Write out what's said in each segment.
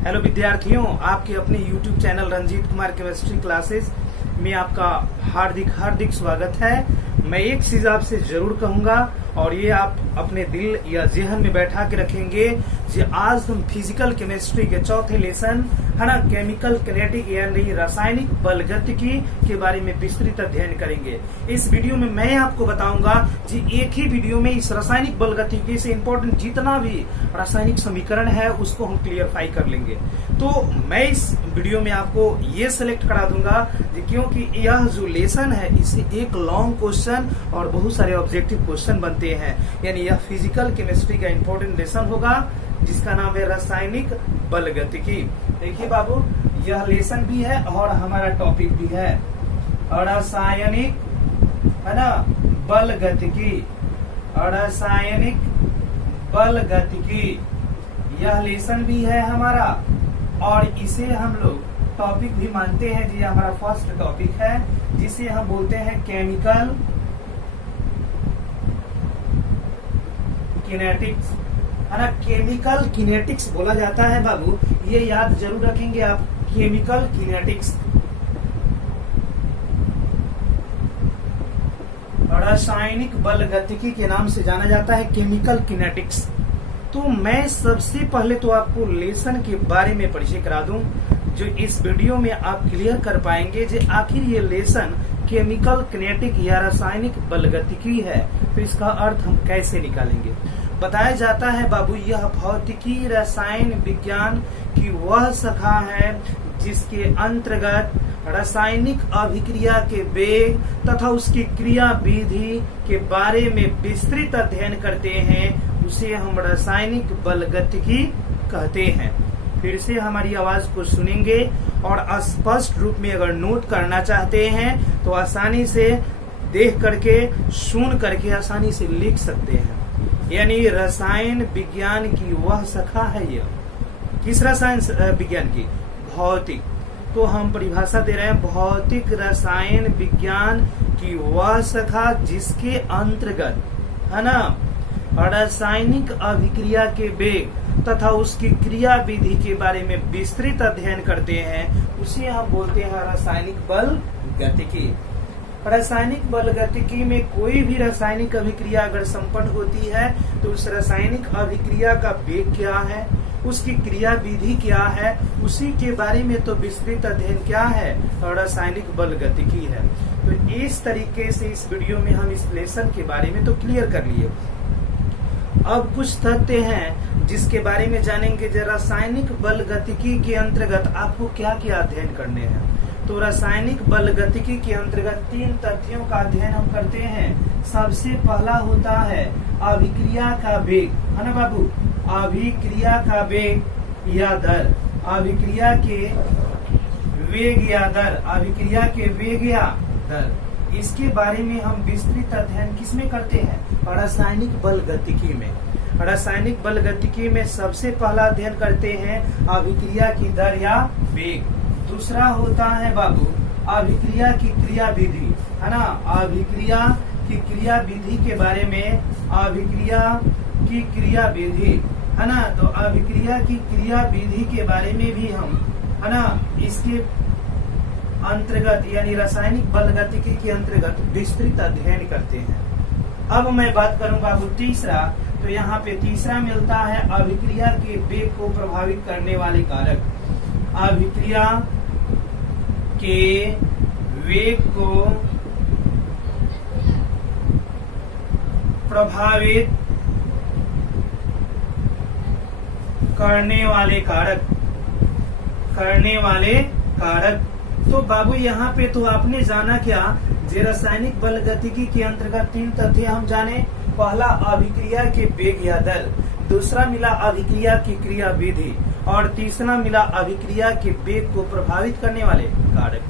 Hello विद्यार्थियों, आपके अपने YouTube channel Ranjit Kumar chemistry classes में आपका हार्दिक स्वागत है। मैं एक चीज आपसे जरूर कहूंगा और ये आप अपने दिल या जहन में बैठा के रखेंगे कि आज हम फिजिकल केमिस्ट्री के चौथे लेसन है ना, केमिकल किनेटिक यानी रासायनिक बलगतिकी के बारे में विस्तृत अध्ययन करेंगे। इस वीडियो में मैं आपको बताऊंगा कि एक ही वीडियो में इस रासायनिक बलगतिकी से इम्पोर्टेंट जितना भी रासायनिक समीकरण है उसको हम क्लियरफाई कर लेंगे। तो मैं इस वीडियो में आपको ये सिलेक्ट करा दूंगा क्योंकि यह जो लेसन है इससे एक लॉन्ग क्वेश्चन और बहुत सारे ऑब्जेक्टिव क्वेश्चन बनते हैं, यानी यह फिजिकल केमिस्ट्री का इम्पोर्टेंट लेसन होगा जिसका नाम है रासायनिक बलगतिकी। देखिए बाबू, यह लेसन भी है और हमारा टॉपिक भी है रासायनिक है ना बलगतिकी। रासायनिक बलगतिकी यह लेसन भी है हमारा और इसे हम लोग टॉपिक भी मानते हैं। जी हमारा फर्स्ट टॉपिक है जिसे हम बोलते हैं केमिकल किनेटिक्स है ना। केमिकल किनेटिक्स बोला जाता है बाबू, ये याद जरूर रखेंगे आप। केमिकल किनेटिक्स रासायनिक बलगतिकी के नाम से जाना जाता है, केमिकल किनेटिक्स। तो मैं सबसे पहले तो आपको लेसन के बारे में परिचय करा दूं जो इस वीडियो में आप क्लियर कर पाएंगे कि आखिर ये लेसन केमिकल किनेटिक या रासायनिक बलगतिकी है तो इसका अर्थ हम कैसे निकालेंगे। बताया जाता है बाबू, यह भौतिकी रसायन विज्ञान की वह शाखा है जिसके अंतर्गत रासायनिक अभिक्रिया के वेग तथा उसकी क्रिया विधि के बारे में विस्तृत अध्ययन करते हैं, उसे हम रासायनिक बलगतिकी कहते हैं। फिर से हमारी आवाज को सुनेंगे और स्पष्ट रूप में अगर नोट करना चाहते हैं तो आसानी से देख करके सुन करके आसानी से लिख सकते हैं। यानी रसायन विज्ञान की वह शाखा है। यह किस रसायन विज्ञान की? भौतिक। तो हम परिभाषा दे रहे हैं भौतिक रसायन विज्ञान की वह शाखा जिसके अंतर्गत है ना रासायनिक अभिक्रिया के वेग तथा उसकी क्रिया विधि के बारे में विस्तृत अध्ययन करते हैं, उसे हम बोलते हैं रासायनिक बलगतिकी। रासायनिक बलगतिकी में कोई भी रासायनिक अभिक्रिया अगर संपन्न होती है तो उस रासायनिक अभिक्रिया का वेग क्या है, उसकी क्रिया विधि क्या है, उसी के बारे में तो विस्तृत अध्ययन क्या है, रासायनिक बलगतिकी है। तो इस तरीके से इस वीडियो में हम इस लेसन के बारे में तो क्लियर कर लिए। अब कुछ तथ्य हैं जिसके बारे में जानेंगे। जो रासायनिक बलगतिकी के अंतर्गत आपको क्या क्या अध्ययन करने हैं। तो रासायनिक बलगतिकी के अंतर्गत 3 तथ्यों का अध्ययन हम करते हैं। सबसे पहला होता है अभिक्रिया का वेग, है ना बाबू। अभिक्रिया का वेग या दर, अभिक्रिया के वेग या दर, अभिक्रिया के वेग या दर, इसके बारे में हम विस्तृत अध्ययन किसमें करते हैं? रासायनिक बलगतिकी में। रासायनिक बलगतिकी में सबसे पहला अध्ययन करते हैं अभिक्रिया की दर या वेग। दूसरा होता है बाबू अभिक्रिया की क्रिया विधि, है ना। अभिक्रिया की क्रिया विधि के बारे में, अभिक्रिया की क्रिया विधि, है ना। तो अभिक्रिया की क्रिया विधि के बारे में भी हम, है ना, इसके अंतर्गत यानी रासायनिक बलगतिकी के अंतर्गत विस्तृत अध्ययन करते हैं। अब मैं बात करूं बाबू तीसरा, तो यहाँ पे तीसरा मिलता है अभिक्रिया के वेग को प्रभावित करने वाले कारक। अभिक्रिया के वेग को प्रभावित करने वाले कारक। तो बाबू यहाँ पे तो आपने जाना क्या, जे रासायनिक बलगतिकी के अंतर्गत 3 तथ्य हम जाने। पहला अभिक्रिया के वेग या दर, दूसरा मिला अभिक्रिया की क्रिया विधि और तीसरा मिला अभिक्रिया के वेग को प्रभावित करने वाले कारक।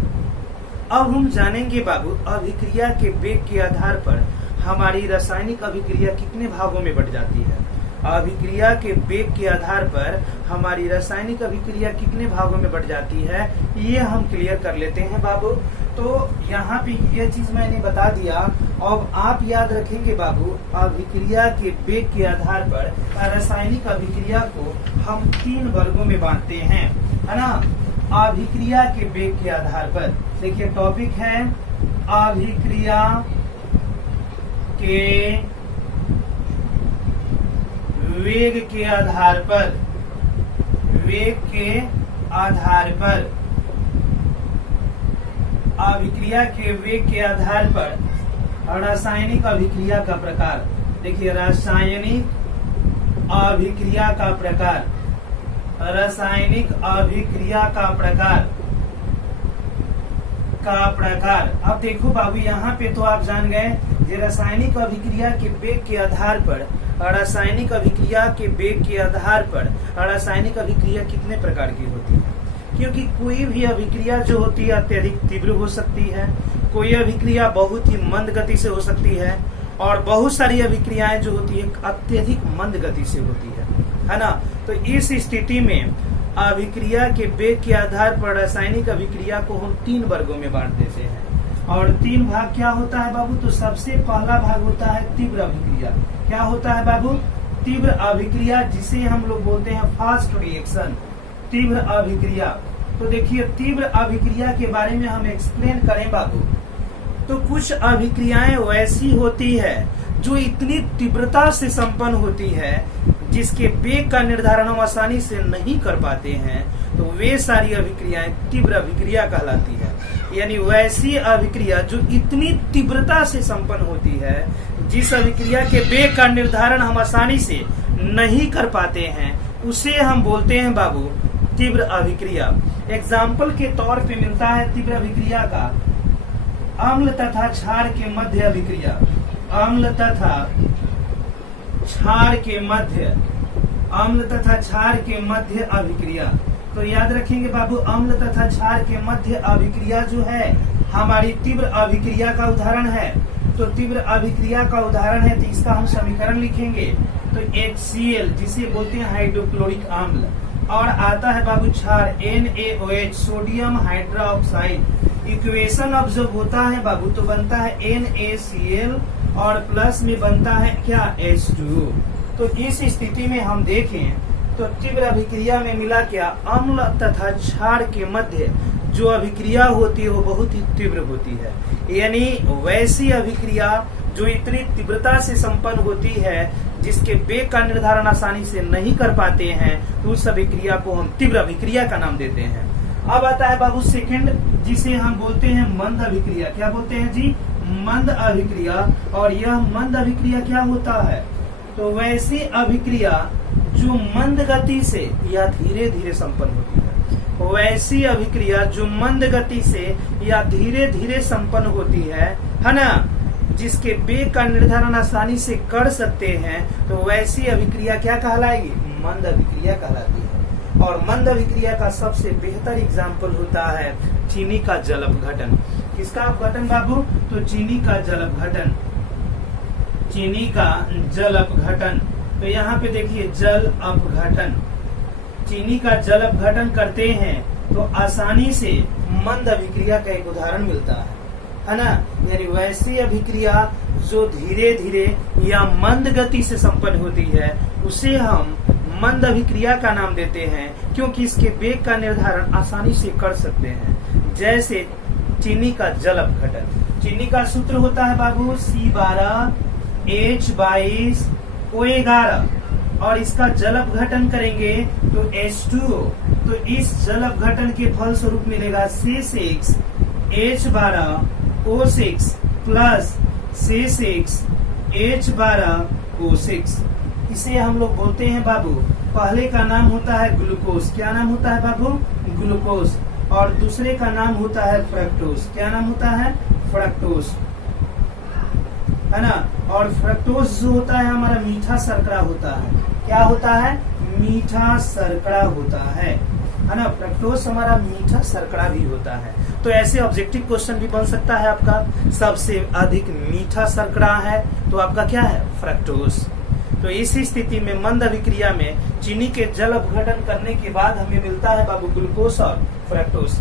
अब हम जानेंगे बाबू अभिक्रिया के वेग के आधार पर हमारी रासायनिक अभिक्रिया कितने भागों में बढ़ जाती है। अभिक्रिया के वेग के आधार पर हमारी रासायनिक अभिक्रिया कितने भागों में बढ़ जाती है, ये हम क्लियर कर लेते हैं बाबू। तो यहाँ पे ये चीज मैंने बता दिया। अब आप याद रखेंगे बाबू, अभिक्रिया के वेग के आधार पर रासायनिक अभिक्रिया को हम 3 वर्गों में बांटते हैं, है ना। अभिक्रिया के वेग के आधार पर, देखिए टॉपिक है अभिक्रिया के वेग के आधार पर, वेग के आधार पर, अभिक्रिया के वेग के आधार पर रासायनिक अभिक्रिया का प्रकार। देखिए रासायनिक अभिक्रिया का प्रकार, रासायनिक अभिक्रिया का प्रकार। अब देखो बाबू यहाँ पे तो आप जान गए कि रासायनिक अभिक्रिया के वेग के आधार पर, रासायनिक अभिक्रिया के वेग के आधार पर रासायनिक अभिक्रिया कितने प्रकार की होती है। क्योंकि कोई भी अभिक्रिया जो होती है अत्यधिक तीव्र हो सकती है, कोई अभिक्रिया बहुत ही मंद गति से हो सकती है, और बहुत सारी अभिक्रियाएं जो होती है अत्यधिक मंद गति से होती है ना। तो इस स्थिति में अभिक्रिया के वेग के आधार पर रासायनिक अभिक्रिया को हम 3 वर्गों में बांट देते हैं। और 3 भाग क्या होता है बाबू, तो सबसे पहला भाग होता है तीव्र अभिक्रिया। क्या होता है बाबू, तीव्र अभिक्रिया, जिसे हम लोग बोलते हैं फास्ट रिएक्शन, तीव्र अभिक्रिया। तो देखिए तीव्र अभिक्रिया के बारे में हम एक्सप्लेन करें बाबू, तो कुछ अभिक्रियाएं वैसी होती है जो इतनी तीव्रता से संपन्न होती है जिसके वेग का निर्धारण हम आसानी से नहीं कर पाते हैं, तो वे सारी अभिक्रियाएं तीव्र अभिक्रिया कहलाती है। यानी वैसी अभिक्रिया जो इतनी तीव्रता से संपन्न होती है, जिस अभिक्रिया के वेग का निर्धारण हम आसानी से नहीं कर पाते हैं, उसे हम बोलते हैं बाबू तीव्र अभिक्रिया। एग्जाम्पल के तौर पे मिलता है तीव्र अभिक्रिया का अम्ल तथा क्षार के मध्य अभिक्रिया, अम्ल तथा क्षार के मध्य, अम्ल तथा क्षार के मध्य अभिक्रिया। तो याद रखेंगे बाबू, अम्ल तथा क्षार के मध्य अभिक्रिया जो है हमारी तीव्र अभिक्रिया का उदाहरण है। तो तीव्र अभिक्रिया का उदाहरण है, तो इसका हम समीकरण लिखेंगे तो HCl, जिसे बोलते हैं हाइड्रोक्लोरिक अम्ल, और आता है बाबू क्षार NaOH, सोडियम हाइड्रोक्साइड। इक्वेशन अब जब होता है बाबू तो बनता है NaCl और प्लस में बनता है क्या, H2O। तो इस स्थिति में हम देखें तो तीव्र अभिक्रिया में मिला क्या, अम्ल तथा क्षार के मध्य जो अभिक्रिया होती है वो बहुत ही तीव्र होती है। यानी वैसी अभिक्रिया जो इतनी तीव्रता से संपन्न होती है जिसके वेग का निर्धारण आसानी से नहीं कर पाते हैं, तो उस अभिक्रिया को हम तीव्र अभिक्रिया का नाम देते हैं। अब आता है बाबू सेकंड, जिसे हम बोलते हैं मंद अभिक्रिया। क्या बोलते हैं जी, मंद अभिक्रिया। और यह मंद अभिक्रिया क्या होता है, तो वैसी अभिक्रिया जो मंद गति से या धीरे धीरे संपन्न होती है, वैसी अभिक्रिया जो मंद गति से या धीरे धीरे संपन्न होती है ना, जिसके वेग का निर्धारण आसानी से कर सकते हैं, तो वैसी अभिक्रिया क्या कहलाएगी, मंद अभिक्रिया कहलाती है। और मंद अभिक्रिया का सबसे बेहतर एग्जाम्पल होता है चीनी का जल अपघटन। किसका अपघटन बाबू, तो चीनी का जल अपघटन, चीनी का जल अपघटन। तो यहाँ पे देखिए जल अपघटन, चीनी का जल अपघटन करते हैं तो आसानी से मंद अभिक्रिया का एक उदाहरण मिलता है ना। यानी वैसी अभिक्रिया जो धीरे धीरे या मंद गति से संपन्न होती है, उसे हम मंद अभिक्रिया का नाम देते हैं, क्योंकि इसके वेग का निर्धारण आसानी से कर सकते हैं। जैसे चीनी का जल अपघटन, चीनी का सूत्र होता है बाबू C12 H22 O11, और इसका जल अपघटन करेंगे तो H2O। तो इस जल अपघटन के फल स्वरूप मिलेगा C6 H12 O6 plus C6 H12 O6। इसे हम लोग बोलते हैं बाबू, पहले का नाम होता है ग्लूकोज। क्या नाम होता है बाबू, ग्लूकोज। और दूसरे का नाम होता है फ्रक्टोज। क्या नाम होता है, फ्रक्टोज, है ना। और फ्रक्टोज जो होता है हमारा मीठा शर्करा होता है। क्या होता है, मीठा शर्करा होता है ना। फ्रक्टोज हमारा मीठा शर्करा भी होता है। तो ऐसे ऑब्जेक्टिव क्वेश्चन भी बन सकता है आपका, सबसे अधिक मीठा शर्करा है तो आपका क्या है, फ्रक्टोज। तो इस स्थिति में मंद अभिक्रिया में चीनी के जल अपघटन करने के बाद हमें मिलता है बाबू ग्लूकोज और फ्रक्टोज।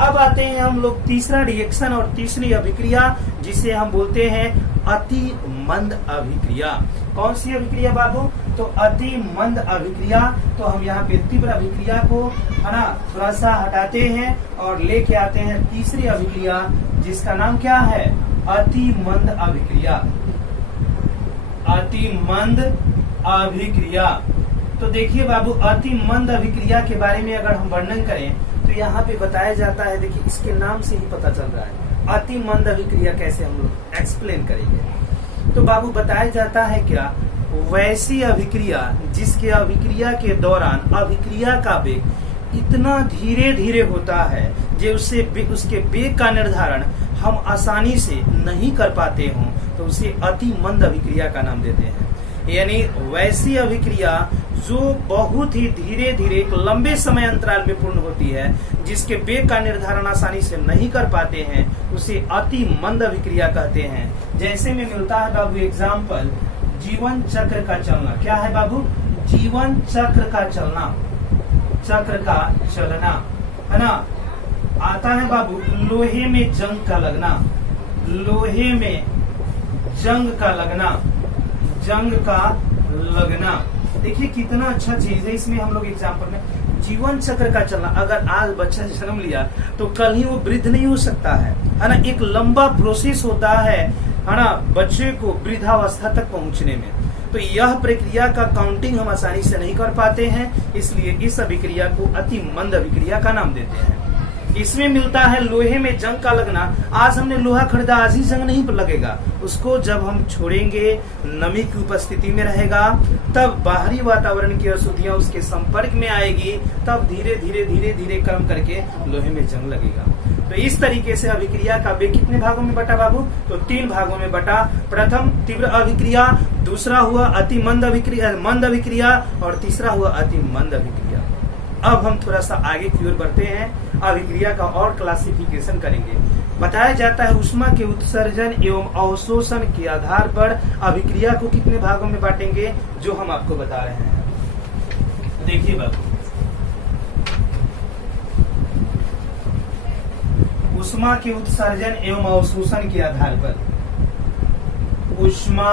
अब आते हैं हम लोग तीसरा रिएक्शन और तीसरी अभिक्रिया, जिसे हम बोलते हैं अति मंद अभिक्रिया। कौन सी अभिक्रिया बाबू? तो अति मंद अभिक्रिया। तो हम यहाँ पे तीव्र अभिक्रिया को है ना थोड़ा सा हटाते हैं और लेके आते हैं तीसरी अभिक्रिया, जिसका नाम क्या है? अति मंद अभिक्रिया। अति मंद अभिक्रिया। तो देखिए बाबू, अति मंद अभिक्रिया के बारे में अगर हम वर्णन करें तो यहाँ पे बताया जाता है, देखिए इसके नाम से ही पता चल रहा है अति मंद अभिक्रिया कैसे हम लोग एक्सप्लेन करेंगे। तो बाबू बताया जाता है क्या? वैसी अभिक्रिया जिसके अभिक्रिया के दौरान अभिक्रिया का वेग इतना धीरे धीरे होता है जो उसके वेग का निर्धारण हम आसानी से नहीं कर पाते हों, तो उसे अति मंद अभिक्रिया का नाम देते हैं। यानी वैसी अभिक्रिया जो बहुत ही धीरे धीरे एक लंबे समय अंतराल में पूर्ण होती है, जिसके वेग का निर्धारण आसानी से नहीं कर पाते हैं, उसे अति मंद अभिक्रिया कहते हैं। जैसे में मिलता है बाबू एग्जाम्पल, जीवन चक्र का चलना। क्या है बाबू? जीवन चक्र का चलना, चक्र का चलना, है ना। आता है बाबू लोहे में जंग का लगना, लोहे में जंग का लगना, जंग का लगना। देखिए कितना अच्छा चीज है। इसमें हम लोग एग्जाम्पल में जीवन चक्र का चलना, अगर आज बच्चा जन्म लिया तो कल ही वो वृद्ध नहीं हो सकता है ना। एक लंबा प्रोसेस होता है ना बच्चे को वृद्धावस्था तक पहुंचने में। तो यह प्रक्रिया का काउंटिंग हम आसानी से नहीं कर पाते हैं, इसलिए इस अभिक्रिया को अति मंद अभिक्रिया का नाम देते हैं। इसमें मिलता है लोहे में जंग का लगना। आज हमने लोहा खरीदा, आज ही जंग नहीं लगेगा, उसको जब हम छोड़ेंगे, नमी की उपस्थिति में रहेगा, तब बाहरी वातावरण की अशुद्धियां उसके संपर्क में आएगी, तब धीरे धीरे धीरे धीरे कम करके लोहे में जंग लगेगा। तो इस तरीके से अभिक्रिया का वेग कितने भागों में बटा बाबू? तो 3 भागों में बटा। प्रथम तीव्र अभिक्रिया, दूसरा हुआ अति मंद अभिक्रिया और तीसरा हुआ अति मंद अभिक्रिया। अब हम थोड़ा सा आगे की ओर बढ़ते हैं, अभिक्रिया का और क्लासिफिकेशन करेंगे। बताया जाता है ऊष्मा के उत्सर्जन एवं अवशोषण के आधार पर अभिक्रिया को कितने भागों में बांटेंगे, जो हम आपको बता रहे हैं। देखिए बाबू, ऊष्मा के उत्सर्जन एवं अवशोषण के आधार पर, ऊष्मा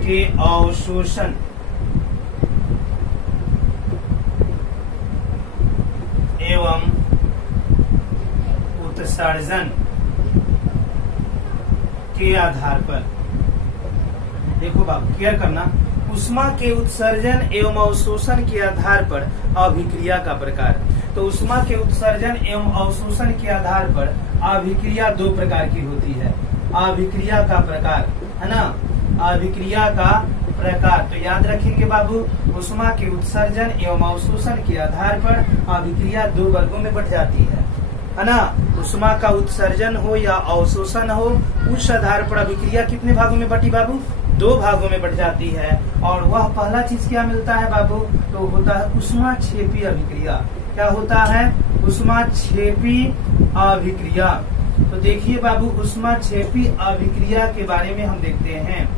के अवशोषण एवं उत्सर्जन के आधार पर, देखो बाबू क्लियर करना, ऊष्मा के उत्सर्जन एवं अवशोषण के आधार पर अभिक्रिया का प्रकार। तो ऊष्मा के उत्सर्जन एवं अवशोषण के आधार पर अभिक्रिया 2 प्रकार की होती है। अभिक्रिया का प्रकार, है ना, अभिक्रिया का प्रकार। तो याद रखेंगे बाबू, ऊष्मा के उत्सर्जन एवं अवशोषण के आधार पर अभिक्रिया 2 वर्गों में बढ़ जाती है ना। ऊष्मा का उत्सर्जन हो या अवशोषण हो, उस आधार पर अभिक्रिया कितने भागों में बटी बाबू? 2 भागों में बढ़ जाती है। और वह पहला चीज क्या मिलता है बाबू? तो होता है ऊष्माक्षेपी अभिक्रिया। क्या होता है? ऊष्माक्षेपी अभिक्रिया। तो देखिए बाबू, ऊष्माक्षेपी अभिक्रिया के बारे में हम देखते हैं,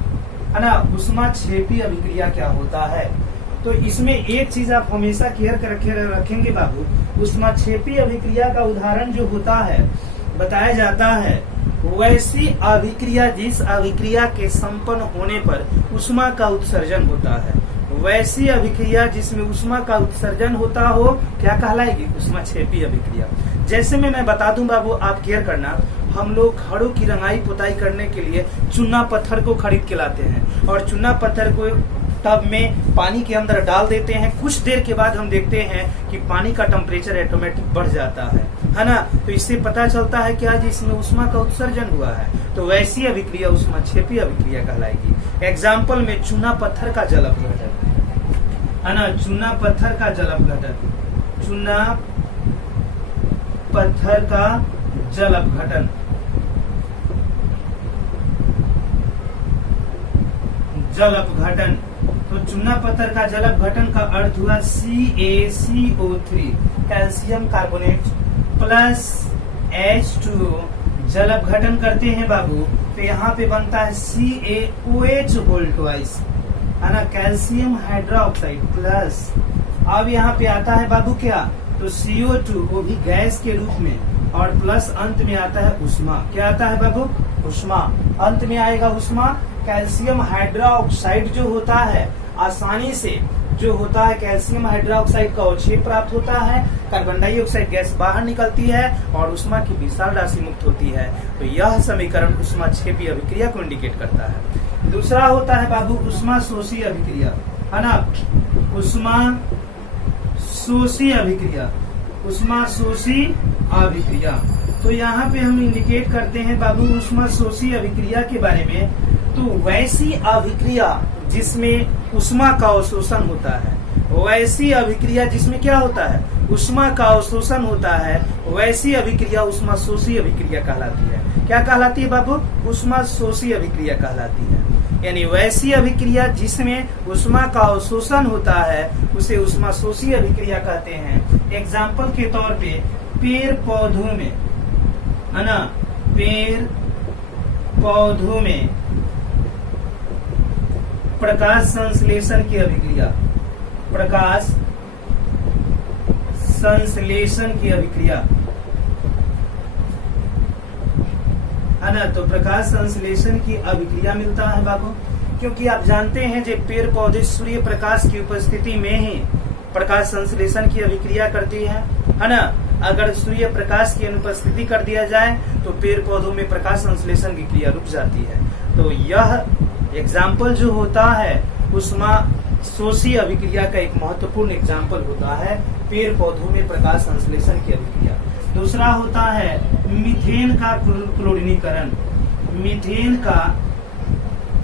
है ना। ऊष्माक्षेपी अभिक्रिया क्या होता है? तो इसमें एक चीज आप हमेशा केयर कर रखेंगे बाबू, ऊष्माक्षेपी अभिक्रिया का उदाहरण जो होता है, बताया जाता है वैसी अभिक्रिया जिस अभिक्रिया के संपन्न होने पर ऊष्मा का उत्सर्जन होता है, वैसी अभिक्रिया जिसमें ऊष्मा का उत्सर्जन होता हो, क्या कहलाएगी? ऊष्माक्षेपी अभिक्रिया। जैसे में मैं बता दूं बाबू, आप केयर करना, हम लोग घरों की रंगाई पुताई करने के लिए चूना पत्थर को खरीद के लाते हैं और चूना पत्थर को टब में पानी के अंदर डाल देते हैं। कुछ देर के बाद हम देखते हैं कि पानी का टेम्परेचर ऑटोमेटिक बढ़ जाता है ना। तो इससे पता चलता है कि आज इसमें ऊष्मा का उत्सर्जन हुआ है। तो वैसी अभिक्रिया ऊष्माक्षेपी अभिक्रिया कहलाएगी। एग्जाम्पल में चूना पत्थर का जल अपघटन, है ना, चूना पत्थर का जल अपघटन, चूना पत्थर का जल अपघटन, जल अपघटन। तो चूना पत्थर का जल अपघटन का अर्थ हुआ CaCO3 calcium carbonate plus H2O जल अपघटन करते हैं बाबू, तो यहाँ पे बनता है CaOH होल ट्वाइस, है ना, कैल्शियम हाइड्रोक्साइड प्लस। अब यहाँ पे आता है बाबू क्या, तो CO2, वो भी गैस के रूप में, और प्लस अंत में आता है उष्मा। क्या आता है बाबू, उष्मा। अंत में आएगा उष्मा। कैल्शियम हाइड्रोक्साइड जो होता है आसानी से जो होता है कैल्शियम हाइड्रोक्साइड का अवक्षेप प्राप्त होता है, कार्बन डाइऑक्साइड गैस बाहर निकलती है और उष्मा की विशाल राशि मुक्त होती है। तो यह समीकरण उष्माक्षेपी अभिक्रिया को इंडिकेट करता है। दूसरा होता है बाबू उष्मा शोषी अभिक्रिया, है ना, उष्मा शोषी अभिक्रिया, उष्मा शोषी अभिक्रिया। तो यहाँ पे हम इंडिकेट करते हैं बाबू उष्मा शोषी अभिक्रिया के बारे में। तो वैसी अभिक्रिया जिसमें उष्मा का अवशोषण होता है, वैसी अभिक्रिया जिसमें क्या होता है, उष्मा का अवशोषण होता है, वैसी अभिक्रिया उष्मा शोषी अभिक्रिया कहलाती है। क्या कहलाती है बाबू, उष्मा शोषी अभिक्रिया कहलाती है। यानी वैसी अभिक्रिया जिसमें उष्मा का अवशोषण होता है उसे उष्मा शोषी अभिक्रिया कहते हैं। एग्जाम्पल के तौर पे पेड़ पौधों में, है ना, पेड़ पौधों में प्रकाश संश्लेषण की अभिक्रिया, प्रकाश संश्लेषण की अभिक्रिया, है ना, तो प्रकाश संश्लेषण की अभिक्रिया मिलता है बाबू। क्योंकि आप जानते हैं जो पेड़ पौधे सूर्य प्रकाश की उपस्थिति में ही प्रकाश संश्लेषण की अभिक्रिया करती है ना। अगर सूर्य प्रकाश की अनुपस्थिति कर दिया जाए तो पेड़ पौधों में प्रकाश संश्लेषण की क्रिया रुक जाती है। तो यह एग्जाम्पल जो होता है उष्मा शोषी अभिक्रिया का एक महत्वपूर्ण एग्जाम्पल होता है पेड़ पौधों में प्रकाश संश्लेषण की अभिक्रिया। दूसरा होता है मीथेन का क्लोरीनीकरण, मीथेन का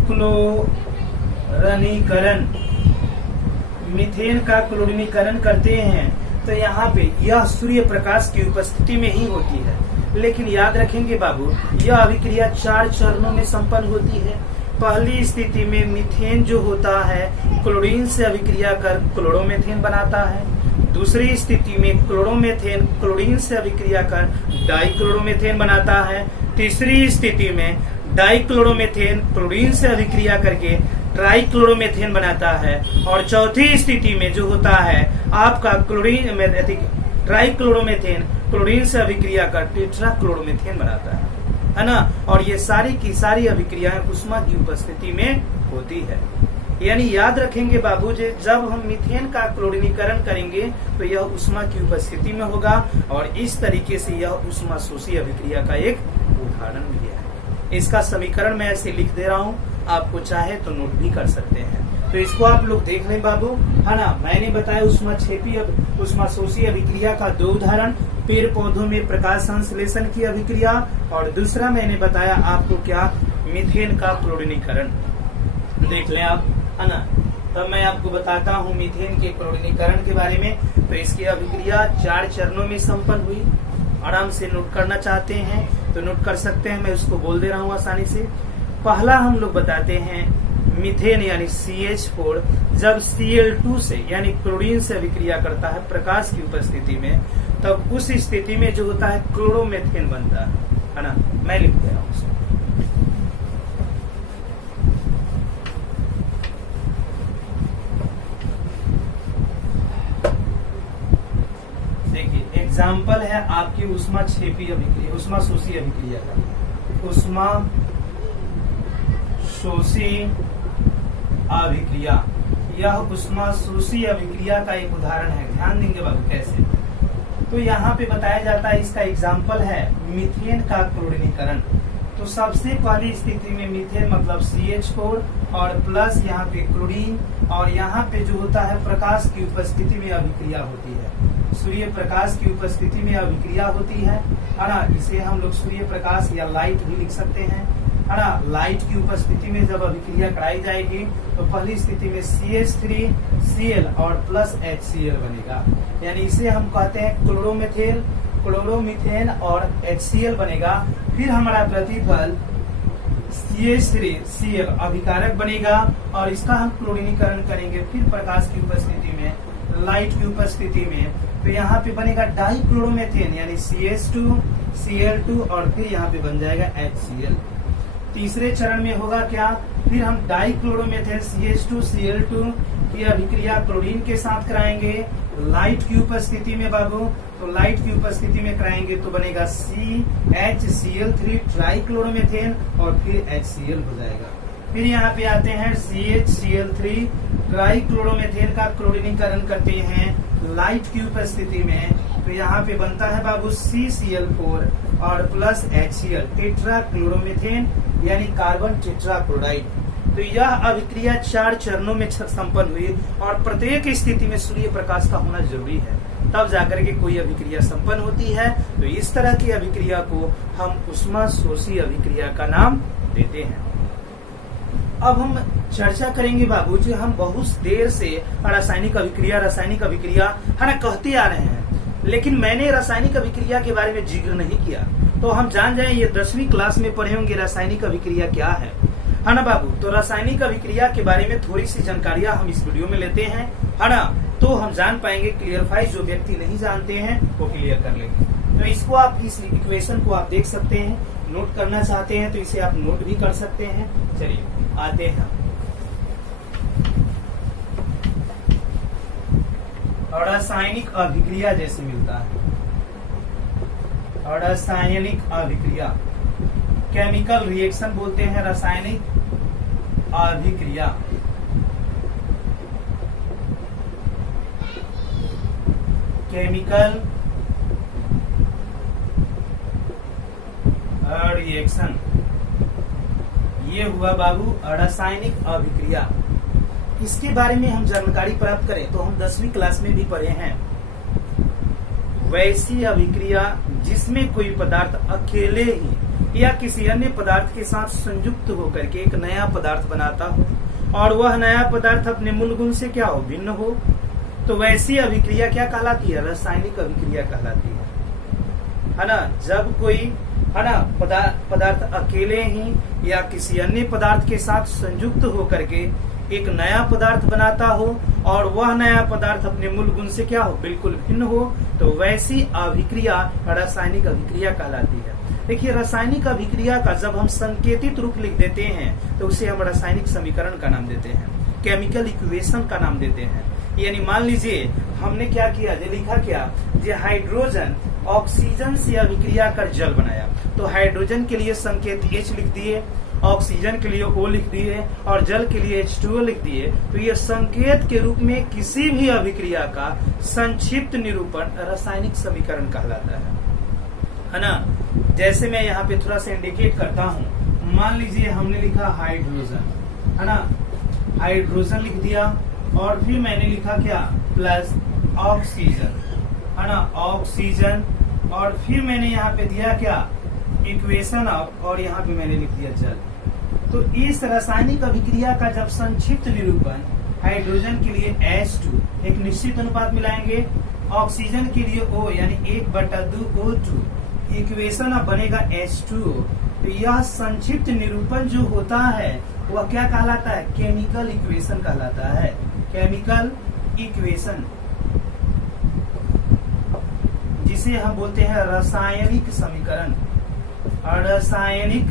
क्लोरीनीकरण, मीथेन का क्लोरीनीकरण करते हैं तो यहाँ पे यह सूर्य प्रकाश की उपस्थिति में ही होती है। लेकिन याद रखेंगे बाबू, यह अभिक्रिया 4 चरणों में संपन्न होती है। पहली स्थिति में मीथेन जो होता है क्लोरीन से अभिक्रिया कर क्लोरोमीथेन बनाता है। दूसरी स्थिति में क्लोरोमीथेन क्लोरीन से अभिक्रिया कर डाइक्लोरोमीथेन बनाता है। तीसरी स्थिति में डाइक्लोरोमीथेन क्लोरीन से अभिक्रिया करके ट्राइक्लोरोमीथेन बनाता है। और चौथी स्थिति में जो होता है आपका ट्राइक्लोरोमीथेन क्लोरीन से अभिक्रिया कर टेट्राक्लोरोमीथेन बनाता है ना। और ये सारी की सारी अभिक्रियाएं उष्मा की उपस्थिति में होती है। यानी याद रखेंगे बाबू जी, जब हम मीथेन का क्लोरीनीकरण करेंगे तो यह उष्मा की उपस्थिति में होगा और इस तरीके से यह उष्मा शोषी अभिक्रिया का एक उदाहरण भी है। इसका समीकरण मैं ऐसे लिख दे रहा हूँ, आपको चाहे तो नोट भी कर सकते हैं। तो इसको आप लोग देख लें बाबू, है ना। मैंने बताया उष्मा शोषी अभिक्रिया का 2 उदाहरण, पेड़ पौधों में प्रकाश संश्लेषण की अभिक्रिया और दूसरा मैंने बताया आपको क्या, मीथेन का क्लोरीनीकरण। देख लें आप, है ना। तब मैं आपको बताता हूँ मीथेन के क्लोरीनीकरण के बारे में। तो इसकी अभिक्रिया 4 चरणों में संपन्न हुई। आराम से नोट करना चाहते हैं तो नोट कर सकते हैं, मैं उसको बोल दे रहा हूँ आसानी से। पहला हम लोग बताते हैं मीथेन यानी CH4 जब Cl2 से यानी क्लोरीन से अभिक्रिया करता है प्रकाश की उपस्थिति में, तब उस स्थिति में जो होता है क्लोरोमीथेन बनता है ना। मैं लिख दे रहा हूँ उसको। देखिए एग्जाम्पल है आपकी उष्मा क्षेपी अभिक्रिया, उष्मा शोषी अभिक्रिया का, उष्मा शोषी अभिक्रिया। यह उष्मा शोषी अभिक्रिया का एक उदाहरण है। ध्यान देंगे बाबू कैसे। तो यहाँ पे बताया जाता है, इसका एग्जाम्पल है मीथेन का क्लोरीनीकरण। तो सबसे पहली स्थिति में मीथेन मतलब CH4 और प्लस यहाँ पे क्लोरीन और यहाँ पे जो होता है प्रकाश की उपस्थिति में अभिक्रिया होती है। सूर्य प्रकाश की उपस्थिति में अभिक्रिया होती है ना। इसे हम लोग सूर्य प्रकाश या लाइट भी लिख सकते हैं, है ना। लाइट की उपस्थिति में जब अभिक्रिया कराई जाएगी तो पहली स्थिति में CH3Cl और प्लस HCl बनेगा। यानी इसे हम कहते हैं क्लोरोमीथेन और HCl बनेगा। फिर हमारा प्रतिफल CH3Cl अभिकारक बनेगा और इसका हम क्लोरीनीकरण करेंगे फिर प्रकाश की उपस्थिति में, लाइट की उपस्थिति में। तो यहाँ पे बनेगा डाइक्लोरोमीथेन यानी CH2Cl2 और फिर यहाँ पे बन जाएगा HCl। तीसरे चरण में होगा क्या, फिर हम डाइक्लोरोमेथेन CH2Cl2 की अभिक्रिया क्लोरीन के साथ कराएंगे लाइट की उपस्थिति में बाबू। तो लाइट की उपस्थिति में कराएंगे तो बनेगा CHCl3 ट्राइक्लोरोमेथेन और फिर HCl हो जाएगा। फिर यहाँ पे आते हैं CHCl3 ट्राइक्लोरोमेथेन का क्लोरीनीकरण करते हैं लाइट की उपस्थिति में, तो यहाँ पे बनता है बाबू CCl4 और प्लस HCl टेट्राक्लोरोमेथेन यानी कार्बन टेट्राक्लोराइड। तो यह अभिक्रिया 4 चरणों में संपन्न हुई और प्रत्येक स्थिति में सूर्य प्रकाश का होना जरूरी है, तब जाकर के कोई अभिक्रिया संपन्न होती है। तो इस तरह की अभिक्रिया को हम ऊष्माशोषी अभिक्रिया का नाम देते हैं। अब हम चर्चा करेंगे बाबू जी, हम बहुत देर से रासायनिक अभिक्रिया है ना कहते आ रहे हैं, लेकिन मैंने रासायनिक अभिक्रिया के बारे में जिक्र नहीं किया। तो हम जान जाएं, ये 10वीं क्लास में पढ़े होंगे रासायनिक अभिक्रिया क्या है ना बाबू। तो रासायनिक अभिक्रिया के बारे में थोड़ी सी जानकारियां हम इस वीडियो में लेते हैं, है ना, तो हम जान पाएंगे, क्लियरफाई जो व्यक्ति नहीं जानते हैं वो क्लियर कर लेंगे। तो इसको आप इस इक्वेशन को आप देख सकते हैं, नोट करना चाहते हैं तो इसे आप नोट भी कर सकते हैं। चलिए आते हैं। और रासायनिक अभिक्रिया जैसे मिलता है, और रासायनिक अभिक्रिया केमिकल रिएक्शन बोलते हैं, रासायनिक अभिक्रिया केमिकल रिएक्शन, ये हुआ बाबू रासायनिक अभिक्रिया। इसके बारे में हम जानकारी प्राप्त करें तो हम 10वीं क्लास में भी पढ़े हैं, वैसी अभिक्रिया जिसमें कोई पदार्थ अकेले ही या किसी अन्य पदार्थ के साथ संयुक्त होकर के एक नया पदार्थ बनाता हो और वह नया पदार्थ अपने मूल गुण से क्या हो, भिन्न हो, तो वैसी अभिक्रिया क्या कहलाती है, रासायनिक अभिक्रिया कहलाती है ना। जब कोई है ना पदार्थ अकेले ही या किसी अन्य पदार्थ के साथ संयुक्त होकर के एक नया पदार्थ बनाता हो और वह नया पदार्थ अपने मूल गुण से क्या हो, बिल्कुल भिन्न हो, तो वैसी अभिक्रिया रासायनिक अभिक्रिया कहलाती है। देखिए, रासायनिक अभिक्रिया का जब हम संकेतित रूप लिख देते हैं तो उसे हम रासायनिक समीकरण का नाम देते हैं, केमिकल इक्वेशन का नाम देते हैं। यानी मान लीजिए हमने क्या किया, जो लिखा क्या, जो हाइड्रोजन ऑक्सीजन से अभिक्रिया कर जल बनाया, तो हाइड्रोजन के लिए संकेत H लिख दिए, ऑक्सीजन के लिए O लिख दिए और जल के लिए H2O लिख दिए। तो ये संकेत के रूप में किसी भी अभिक्रिया का संक्षिप्त निरूपण रासायनिक समीकरण कहलाता है ना। जैसे मैं यहाँ पे थोड़ा सा इंडिकेट करता हूँ, मान लीजिए हमने लिखा हाइड्रोजन, है ना, हाइड्रोजन लिख दिया और फिर मैंने लिखा क्या, प्लस ऑक्सीजन, है ना, ऑक्सीजन, और फिर मैंने यहाँ पे दिया क्या, इक्वेशन ऑफ, और यहाँ पे मैंने लिख दिया जल। तो इस रासायनिक अभिक्रिया का जब संक्षिप्त निरूपण, हाइड्रोजन के लिए H2 एक निश्चित अनुपात मिलाएंगे, ऑक्सीजन के लिए O यानी 1/2 O2, इक्वेशन ऑफ बनेगा H2O। तो यह संक्षिप्त निरूपण जो होता है वह क्या कहलाता है, केमिकल इक्वेशन कहलाता है, केमिकल इक्वेशन, जिसे हम बोलते हैं रासायनिक समीकरण, रासायनिक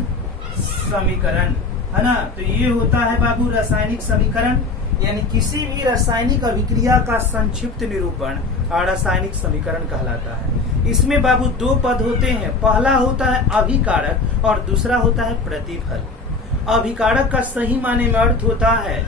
समीकरण, है ना। तो ये होता है बाबू रासायनिक समीकरण, यानी किसी भी रासायनिक अभिक्रिया का संक्षिप्त निरूपण रासायनिक समीकरण कहलाता है। इसमें बाबू 2 पद होते हैं, पहला होता है अभिकारक और दूसरा होता है प्रतिफल। अभिकारक का सही माने में अर्थ होता है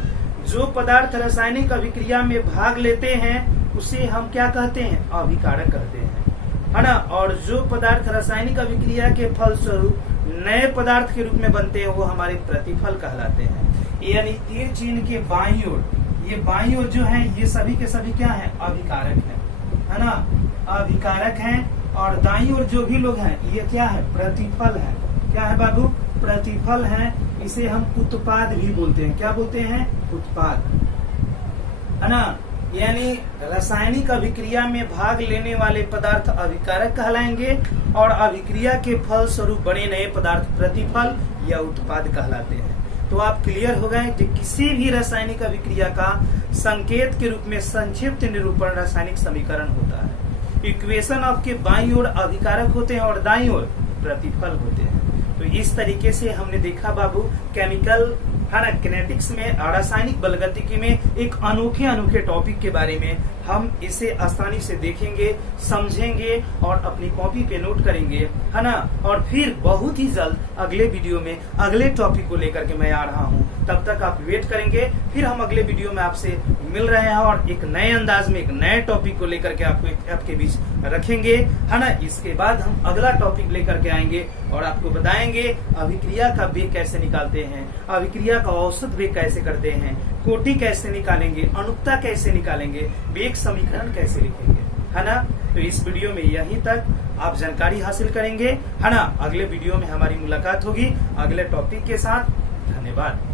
जो पदार्थ रासायनिक अभिक्रिया में भाग लेते हैं उसे हम क्या कहते हैं, अभिकारक कहते हैं, है ना। और जो पदार्थ रासायनिक अभिक्रिया के फलस्वरूप नए पदार्थ के रूप में बनते हैं वो हमारे प्रतिफल कहलाते हैं। यानी तीर चिन्ह के बाईं ओर, ये बाईं ओर जो है ये सभी के सभी क्या है, अभिकारक है ना, अभिकारक हैं, और दाईं ओर जो भी लोग हैं ये क्या है, प्रतिफल है। क्या है बाबू, प्रतिफल है। इसे हम उत्पाद भी बोलते हैं, क्या बोलते हैं, उत्पाद, है ना। यानी रासायनिक अभिक्रिया में भाग लेने वाले पदार्थ अभिकारक कहलाएंगे और अभिक्रिया के फल स्वरूप बने नए पदार्थ प्रतिफल या उत्पाद कहलाते हैं। तो आप क्लियर हो गए कि किसी भी रासायनिक अभिक्रिया का संकेत के रूप में संक्षिप्त निरूपण रासायनिक समीकरण होता है। इक्वेशन ऑफ के बाईं ओर अभिकारक होते हैं और दाईं ओर प्रतिफल होते हैं। तो इस तरीके से हमने देखा बाबू केमिकल है ना किनेटिक्स में रासायनिक बलगतिकी में एक अनोखे टॉपिक के बारे में। हम इसे आसानी से देखेंगे, समझेंगे और अपनी कॉपी पे नोट करेंगे, है ना। और फिर बहुत ही जल्द अगले वीडियो में अगले टॉपिक को लेकर के मैं आ रहा हूँ। तब तक आप वेट करेंगे, फिर हम अगले वीडियो में आपसे मिल रहे हैं और एक नए अंदाज में एक नए टॉपिक को लेकर के आपके बीच रखेंगे, है ना। इसके बाद हम अगला टॉपिक लेकर के आएंगे और आपको बताएंगे अभिक्रिया का वेग कैसे निकालते हैं, अभिक्रिया का औसत वेग कैसे करते हैं, कोटि कैसे निकालेंगे, अनुक्ता कैसे निकालेंगे, वेग समीकरण कैसे लिखेंगे, है ना। तो इस वीडियो में यहीं तक आप जानकारी हासिल करेंगे, है ना। अगले वीडियो में हमारी मुलाकात होगी अगले टॉपिक के साथ। धन्यवाद।